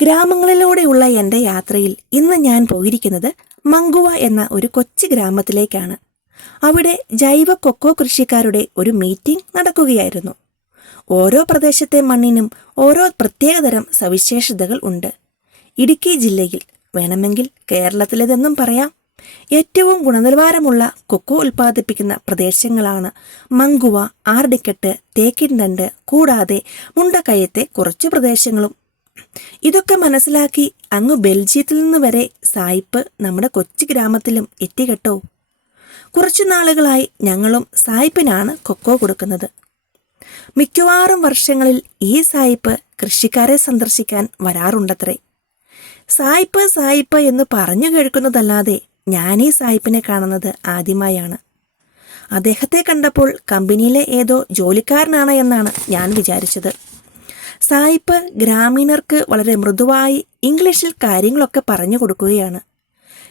ഗ്രാമങ്ങളിലൂടെയുള്ള എന്റെ യാത്രയിൽ ഇന്ന് ഞാൻ പോയിരിക്കുന്നത് മങ്കുവ എന്ന ഒരു കൊച്ചു ഗ്രാമത്തിലേക്കാണ്. അവിടെ ജൈവ കൊക്കോ കൃഷിക്കാരുടെ ഒരു മീറ്റിംഗ് നടക്കുകയായിരുന്നു. ഓരോ പ്രദേശത്തെ മണ്ണിനും ഓരോ പ്രത്യേകതരം സവിശേഷതകൾ ഉണ്ട്. ഇടുക്കി ജില്ലയിൽ വേണമെങ്കിൽ കേരളത്തിലേതെന്നും പറയാം. ഏറ്റവും ഗുണനിലവാരമുള്ള കൊക്കോ ഉൽപ്പാദിപ്പിക്കുന്ന പ്രദേശങ്ങളാണ് മങ്കുവ ആർഡിക്കെട്ട് തേക്കിൻതണ്ട് കൂടാതെ മുണ്ടക്കയത്തെ കുറച്ചു പ്രദേശങ്ങളും ഇതൊക്കെ മനസ്സിലാക്കി അങ്ങ് ബെൽജിയത്തിൽ നിന്ന് വരെ സായിപ്പ് നമ്മുടെ കൊച്ചു ഗ്രാമത്തിലും എത്തികെട്ടോ. കുറച്ചു നാളുകളായി ഞങ്ങളും സായിപ്പിനാണ് കൊക്കോ കൊടുക്കുന്നത്. മിക്കവാറും വർഷങ്ങളിൽ ഈ സായിപ്പ് കൃഷിക്കാരെ സന്ദർശിക്കാൻ വരാറുണ്ടത്രേ. സായിപ്പ് സായിപ്പ് എന്ന് പറഞ്ഞു കേൾക്കുന്നതല്ലാതെ ഞാൻ ഈ സായിപ്പിനെ കാണുന്നത് ആദ്യമായാണ്. അദ്ദേഹത്തെ കണ്ടപ്പോൾ കമ്പനിയിലെ ഏതോ ജോലിക്കാരനാണ് എന്നാണ് ഞാൻ വിചാരിച്ചത്. സായിപ്പ് ഗ്രാമീണർക്ക് വളരെ മൃദുവായി ഇംഗ്ലീഷിൽ കാര്യങ്ങളൊക്കെ പറഞ്ഞു കൊടുക്കുകയാണ്.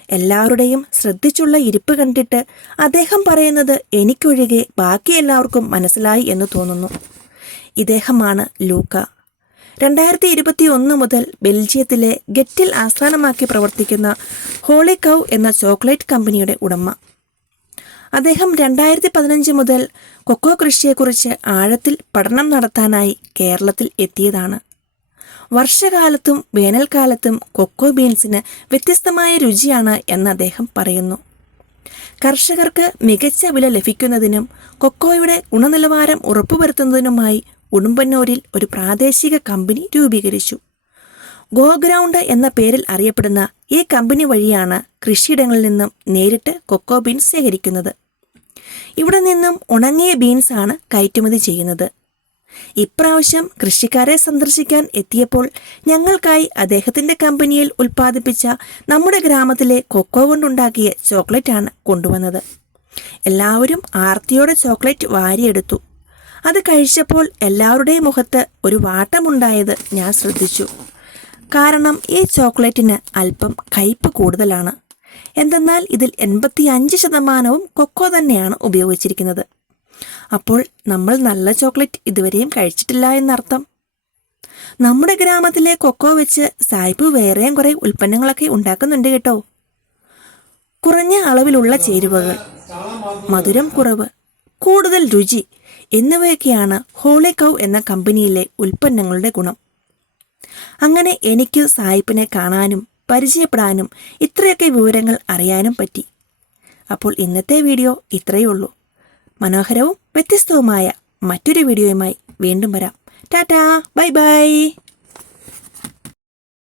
എല്ലാവരുടെയും ശ്രദ്ധിച്ചുള്ള ഇരിപ്പ് കണ്ടിട്ട് അദ്ദേഹം പറയുന്നത് എനിക്കൊഴികെ ബാക്കി എല്ലാവർക്കും മനസ്സിലായി എന്ന് തോന്നുന്നു. ഇദ്ദേഹമാണ് ലൂക്ക. രണ്ടായിരത്തി ഇരുപത്തി ഒന്ന് മുതൽ ബെൽജിയത്തിലെ ഗെറ്റിൽ ആസ്ഥാനമാക്കി പ്രവർത്തിക്കുന്ന ഹോളിക്കൗ എന്ന ചോക്ലേറ്റ് കമ്പനിയുടെ ഉടമ. അദ്ദേഹം രണ്ടായിരത്തി പതിനഞ്ച് മുതൽ കൊക്കോ കൃഷിയെക്കുറിച്ച് ആഴത്തിൽ പഠനം നടത്താനായി കേരളത്തിൽ എത്തിയതാണ്. വർഷകാലത്തും വേനൽക്കാലത്തും കൊക്കോ ബീൻസിന് വ്യത്യസ്തമായ രുചിയാണ് എന്ന് അദ്ദേഹം പറയുന്നു. കർഷകർക്ക് മികച്ച വില ലഭിക്കുന്നതിനും കൊക്കോയുടെ ഗുണനിലവാരം ഉറപ്പുവരുത്തുന്നതിനുമായി ഉടുമ്പന്നൂരിൽ ഒരു പ്രാദേശിക കമ്പനി രൂപീകരിച്ചു. ഗോ ഗ്രൗണ്ട് എന്ന പേരിൽ അറിയപ്പെടുന്ന ഈ കമ്പനി വഴിയാണ് കൃഷിയിടങ്ങളിൽ നിന്നും നേരിട്ട് കൊക്കോ ബീൻസ് ശേഖരിക്കുന്നത്. ഇവിടെ നിന്നും ഉണങ്ങിയ ബീൻസ് ആണ് കയറ്റുമതി ചെയ്യുന്നത്. ഇപ്രാവശ്യം കൃഷിക്കാരെ സന്ദർശിക്കാൻ എത്തിയപ്പോൾ ഞങ്ങൾക്കായി അദ്ദേഹത്തിന്റെ കമ്പനിയിൽ ഉൽപ്പാദിപ്പിച്ച നമ്മുടെ ഗ്രാമത്തിലെ കൊക്കോ കൊണ്ടുണ്ടാക്കിയ ചോക്ലേറ്റാണ് കൊണ്ടുവന്നത്. എല്ലാവരും ആർത്തിയോടെ ചോക്ലേറ്റ് വാരിയെടുത്തു. അത് കഴിച്ചപ്പോൾ എല്ലാവരുടെയും മുഖത്ത് ഒരു വാട്ടമുണ്ടായത് ഞാൻ ശ്രദ്ധിച്ചു. കാരണം ഈ ചോക്ലേറ്റിന് അല്പം കയ്പ് കൂടുതലാണ്. എന്തെന്നാൽ ഇതിൽ എൺപത്തി അഞ്ച് ശതമാനവും കൊക്കോ തന്നെയാണ് ഉപയോഗിച്ചിരിക്കുന്നത്. അപ്പോൾ നമ്മൾ നല്ല ചോക്ലേറ്റ് ഇതുവരെയും കഴിച്ചിട്ടില്ല എന്നർത്ഥം. നമ്മുടെ ഗ്രാമത്തിലെ കൊക്കോ വെച്ച് സായിപ്പ് വേറെയും കുറേ ഉൽപ്പന്നങ്ങളൊക്കെ ഉണ്ടാക്കുന്നുണ്ട് കേട്ടോ. കുറഞ്ഞ അളവിലുള്ള ചേരുവകൾ മധുരം കുറവ് കൂടുതൽ രുചി എന്നിവയൊക്കെയാണ് ഹോളി കൗ എന്ന കമ്പനിയിലെ ഉൽപ്പന്നങ്ങളുടെ ഗുണം. അങ്ങനെ എനിക്ക് സായിപ്പിനെ കാണാനും പരിചയപ്പെടാനും ഇത്രയൊക്കെ വിവരങ്ങൾ അറിയാനും പറ്റി. അപ്പോൾ ഇന്നത്തെ വീഡിയോ ഇത്രയേ ഉള്ളൂ. മനോഹരവും വ്യത്യസ്തവുമായ മറ്റൊരു വീഡിയോയുമായി വീണ്ടും വരാം. ടാറ്റാ. Bye bye.